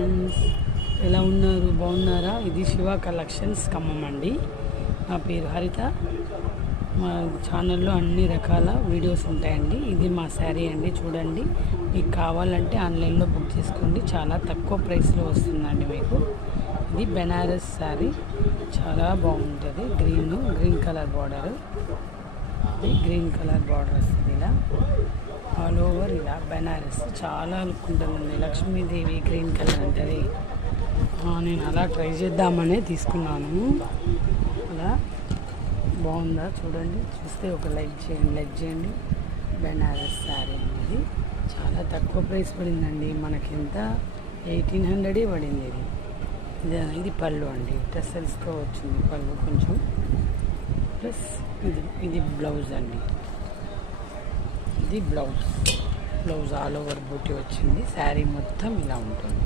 Friends, ఎలా ఉన్నారు? బాగున్నారా? ఇది శివ కలెక్షన్స్ ఖమ్మం అండి. నా పేరు హరిత. మా ఛానల్లో అన్ని రకాల వీడియోస్ ఉంటాయండి. ఇది మా శారీ అండి, చూడండి. మీకు కావాలంటే ఆన్లైన్లో బుక్ చేసుకోండి, చాలా తక్కువ ప్రైస్లో వస్తుందండి మీకు. ఇది బెనారస్ శారీ, చాలా బాగుంటుంది. గ్రీన్ కలర్ బార్డర్, ఇది గ్రీన్ కలర్ బార్డర్ వస్తుంది. ఇలా ఆల్ ఓవర్ ఇలా బెనారస్ చాలా లుక్ ఉంటుందండి. లక్ష్మీదేవి గ్రీన్ కలర్ ఉంటుంది. నేను అలా ట్రై చేద్దామనే తీసుకున్నాను. అలా బాగుందా చూడండి. చూస్తే ఒక లైక్ చేయండి. బెనారస్ శారీ అనేది చాలా తక్కువ ప్రైస్ పడిందండి. మనకి ఎంత 1800 పడింది. ఇది పళ్ళు అండి, టెసల్స్తో వచ్చింది పళ్ళు కొంచెం. ప్లస్ ఇది బ్లౌజ్ అండి. ఇది బ్లౌజ్ ఆల్ ఓవర్ బూటీ వచ్చింది. శారీ మొత్తం ఇలా ఉంటుంది.